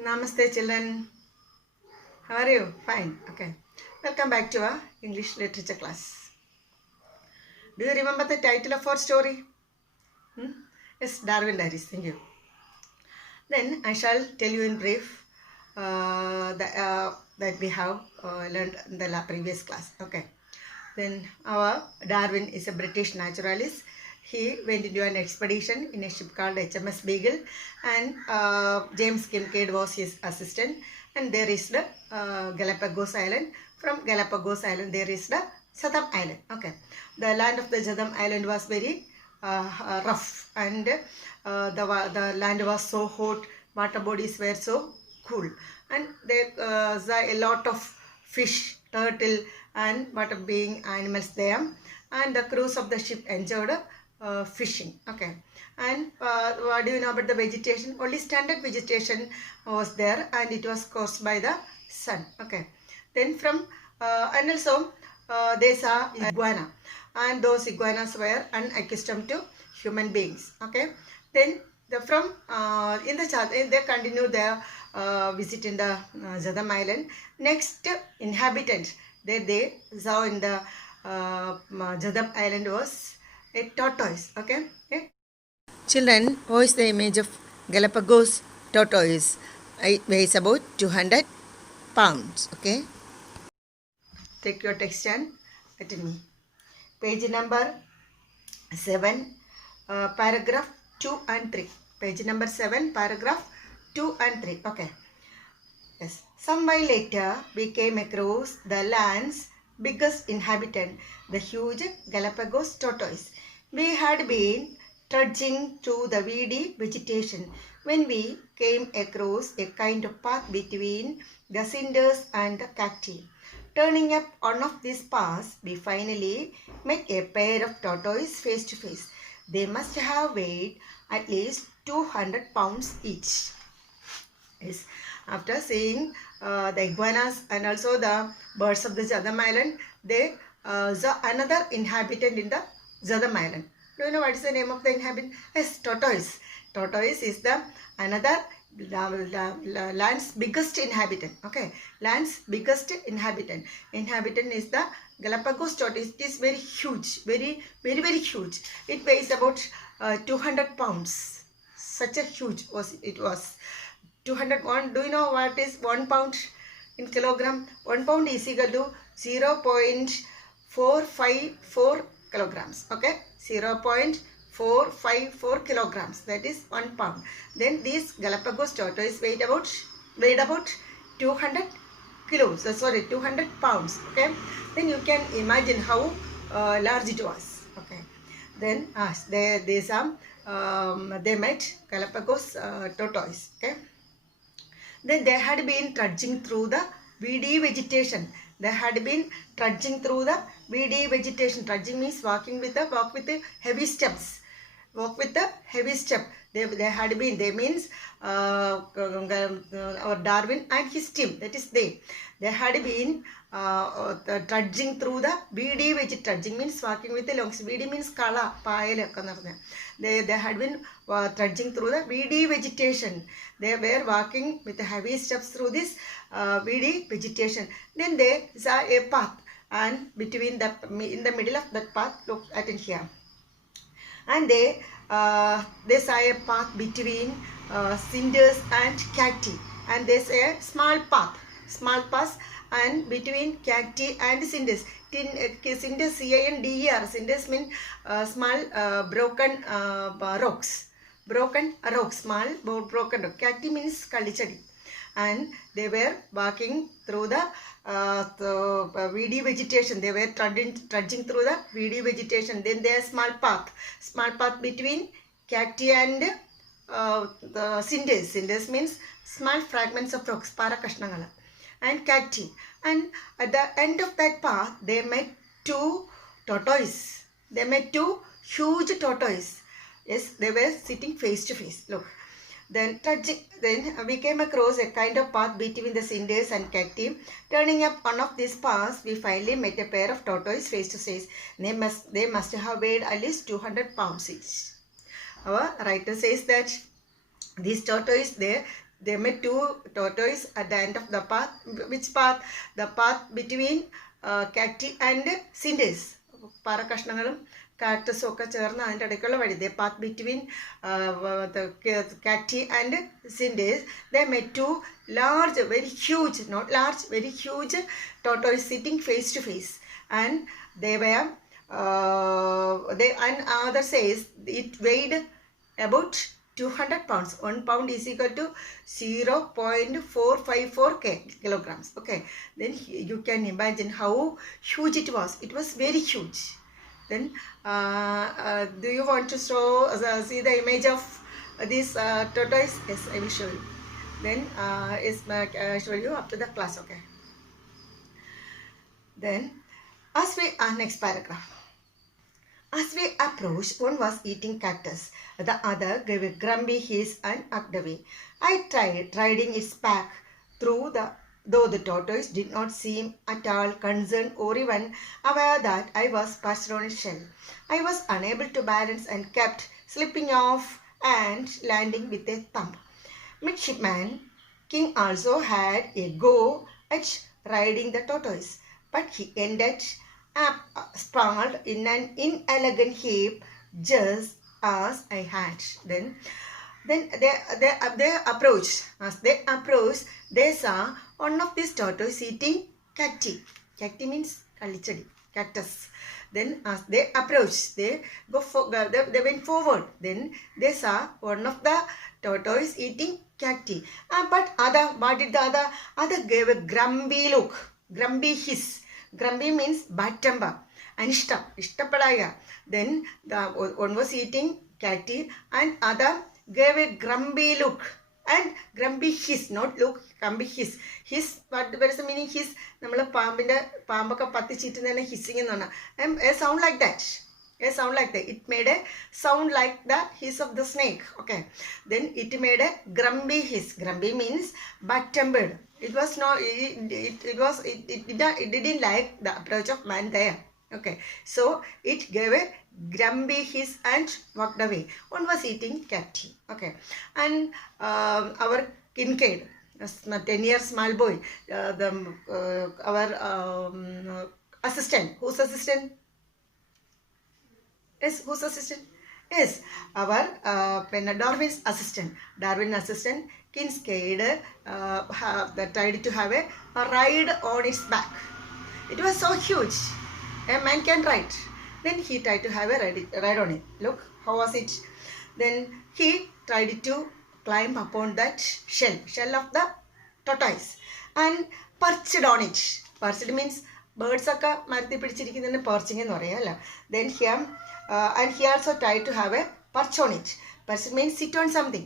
Namaste children. How are you? Fine. Okay. Welcome back to our English literature class. Do you remember the title of our story? Yes, Darwin Diaries. Thank you. Then I shall tell you in brief that we have learned in the previous class. Okay. Then our Darwin is a British naturalist. He went into an expedition in a ship called HMS Beagle, and James Kincaid was his assistant. And there is the Galapagos Island. From Galapagos Island, there is the Chatham Island. Okay, the land of the Chatham Island was very rough, and the land was so hot. Water bodies were so cool, and there was a lot of fish, turtle, and water being animals there. And the crews of the ship enjoyed fishing. Okay, and what do you know about the vegetation? Only standard vegetation was there, and it was caused by the sun. Okay, then from and also they saw iguana, and those iguanas were unaccustomed to human beings. Okay, then from in the they continued their visit in the Chatham Island. Next inhabitant that they saw in the Chatham Island was a tortoise. Okay. Children, what is the image of Galapagos tortoise? It weighs about 200 pounds. Okay. Take your text and attend me. Page number 7, paragraph 2 and 3. Page number 7, paragraph 2 and 3. Okay. Yes. Some while later, we came across the land's biggest inhabitant, the huge Galapagos tortoise. We had been trudging through the weedy vegetation when we came across a kind of path between the cinders and the cacti. Turning up one of these paths, we finally met a pair of tortoises face to face. They must have weighed at least 200 pounds each. Yes. After seeing the iguanas and also the birds of the Chatham Island, they saw another inhabitant in the Chatham Island. Do you know what is the name of the inhabitant? Yes, tortoise. Tortoise is the another land's biggest inhabitant. Okay, land's biggest inhabitant. Inhabitant is the Galapagos tortoise. It is very huge, very huge. It weighs about 200 pounds. Such a huge was it was. 201. Do you know what is 1 pound in kilogram? 1 pound is equal to 0.454 kilograms. Okay, 0.454 kilograms. That is 1 pound. Then these Galapagos tortoise weighed about 200 kilos. Sorry, 200 pounds. Okay. Then you can imagine how large it was. Okay. Then they met Galapagos tortoise. Okay. Then they had been trudging through the weedy vegetation. They had been trudging through the weedy vegetation. Trudging means walk with the heavy steps. Walk with the heavy step. They had been. They means our Darwin and his team. That is they. They had been trudging through the weedy vegetation. Trudging means walking with the long. Weedy means kala, payal. They had been trudging through the weedy vegetation. They were walking with heavy steps through this weedy vegetation. Then they saw a path, and between in the middle of that path, look at it here. And they saw a path between cinders and cacti, and there's a small path, and between cacti and cinders. Cinders, C-I-N-D-E-R. Cinders mean small broken rocks. Small broken rock. Cacti means kalichadi. And they were walking through the weedy vegetation. They were trudging through the weedy vegetation. Then there is small path between cacti and the cinders. Cinders means small fragments of rocks, parakashnangala, and cacti. And at the end of that path, they met two tortoises. They met two huge tortoises. Yes, they were sitting face to face. Look. Then we came across a kind of path between the cinders and cacti. Turning up one of these paths, we finally met a pair of tortoises face to face. They must have weighed at least 200 pounds each. Our writer says that these tortoises, they met two tortoise at the end of the path. Which path? The path between cacti and cinders. പാറക്കഷ്ണങ്ങളും കാക്ടസും ഒക്കെ ചേർന്ന് അതിൻ്റെ ഇടയ്ക്കുള്ള വഴി. The path between the cacti and cinders. They met two large, very huge, not large, very huge tortoise sitting face to face. And they were, and other says it weighed about 200 pounds. 1 pound is equal to 0.454 kilograms. Okay, then you can imagine how huge it was. It was very huge. Then do you want to see the image of this tortoise? Yes, I will show you. Then show you up to the class. Okay, then as we next paragraph. As we approached, one was eating cactus. The other gave a grumpy hiss and walked away. I tried riding its back though the tortoise did not seem at all concerned or even aware that I was perched on its shell. I was unable to balance and kept slipping off and landing with a thump. Midshipman King also had a go at riding the tortoise, but he ended up sprawled in an inelegant heap just as I had. Then they approached. As they approached, they saw one of these tortoise eating cacti. Cacti means kalichadi, cactus. Then as they approached, they went forward. Then they saw one of the tortoise eating cacti. But what did the other gave a grumpy look, grumpy hiss. Grumpy means bad temper. Anishtam, ishtapadaya. Then the one was eating cacti and other gave a grumpy look and grumpy hiss, not look, grumpy hiss. Hiss, what is the meaning hiss? Namala paambaka patti chittunna hissing ennu a sound like that. A sound like that. It made a sound like the hiss of the snake. Okay. Then it made a grumpy hiss. Grumpy means bad tempered. It was not. It didn't like the approach of man there. Okay. So it gave a grumpy hiss and walked away. One was eating cacti. Okay. And our Kincaid, a 10-year small boy, our assistant. Whose assistant? Yes, whose assistant? Yes, our Darwin's assistant. Darwin's assistant, Kincaid, tried to have a ride on its back. It was so huge. A man can ride. Then he tried to have a ride on it. Look, how was it? Then he tried to climb upon that shell of the tortoise and perched on it. Perched means birds ഒക്കെ മരത്തിൽ പിടിച്ചിരിക്കുന്നതിന് perching എന്ന് പറയാമല്ലോ. Then here and he also tried to have a perch on it. Perch means sit on something.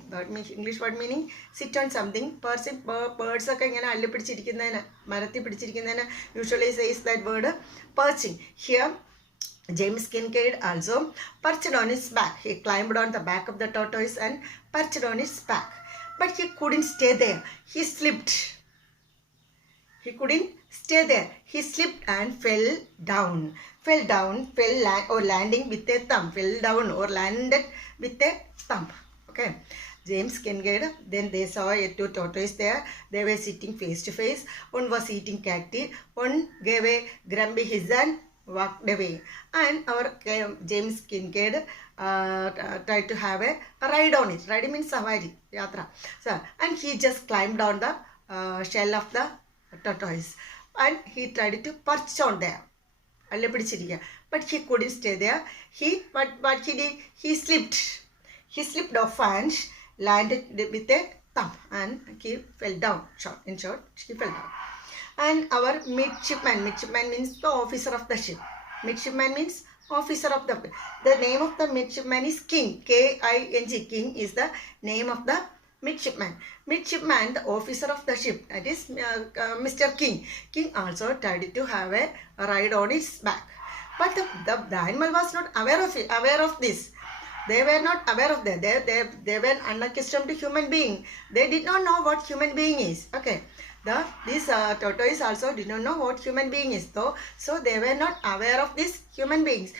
English word meaning sit on something. Birds ഒക്കെ ഇങ്ങനെ അള്ളി പിടിച്ചിരിക്കുന്നതിന് മരത്തിൽ പിടിച്ചിരിക്കുന്നതിന് usually says that word perching. Here James Kincaid also perched on its back. He climbed on the back of the tortoise and perched on its back. But he couldn't stay there. He slipped. He couldn't stay there. He slipped and fell down. Landing with a thump. Fell down or landed with a thump. Okay. James Kincaid, then they saw two tortoise there. They were sitting face to face. One was eating cacti. One gave a grumpy hiss and walked away. And our James Kincaid tried to have a ride on it. Riding means savari, yatra. So, and he just climbed on the shell of the tortoise. And he tried to perch on there. But he couldn't stay there. What he did? He slipped. He slipped off and landed with a thump. And he fell down. In short, he fell down. And our midshipman means the officer of the ship. Midshipman means officer of the name of the midshipman is King. K-I-N-G. King is the name of the midshipman. Midshipman, the officer of the ship, that is Mr. King. King also tried to have a ride on its back. But the animal was not aware of this. They were not aware of that. They were unaccustomed to human being. They did not know what human being is. Okay. This tortoise also did not know what human being is. So they were not aware of these human beings.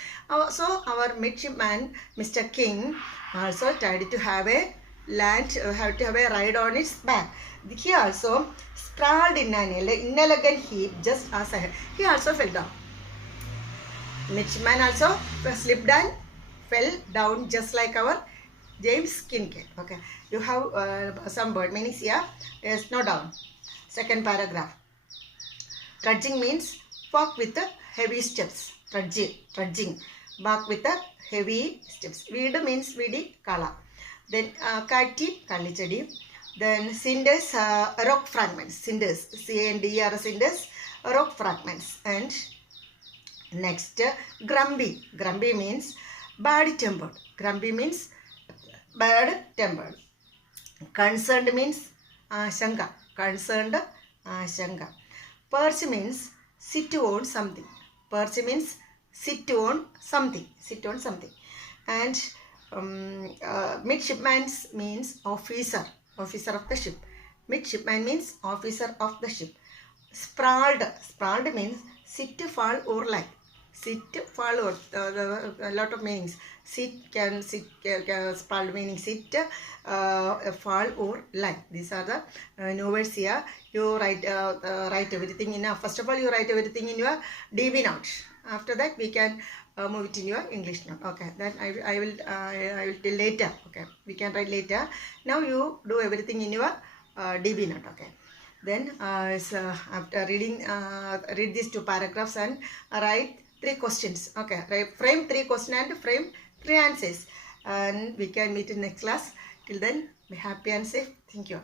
So our midshipman, Mr. King, also tried to have a land, have to have a ride on its back. He also sprawled in an inelegant heap just as ahead. He also fell down. Midshipman also slipped and fell down just like our James Kincaid. Okay, you have some word meanings here. Yes, no down. Second paragraph. Trudging means walk with heavy steps. Trudging. Walk with heavy steps. Veed means veedi kala. Then katti, kallichadi. Then cinders, rock fragments. Cinders, C-I-N-D-E-R, cinders, rock fragments. And next, grumpy. Grumpy means bad-tempered. Grumpy means bad-tempered. Concerned means shanga. Concerned shanga. Perch means sit on something. Perch means sit on something. Sit on something. And midshipman means officer. Officer of the ship. Midshipman means officer of the ship. Sprawled. Sprawled means sit, fall or lie. Sit, fall or a lot of meanings. Sit, sprawled meaning sit, fall or lie. These are the new words here. You write everything in. First of all, you write everything in your DB note. After that, we can move it in your English note. Okay, then I will tell later. Okay, we can write later. Now you do everything in your DB note. Okay. Then after reading, read these two paragraphs and write 3 questions. Okay, frame 3 questions and frame 3 answers. And we can meet in next class. Till then, be happy and safe. Thank you.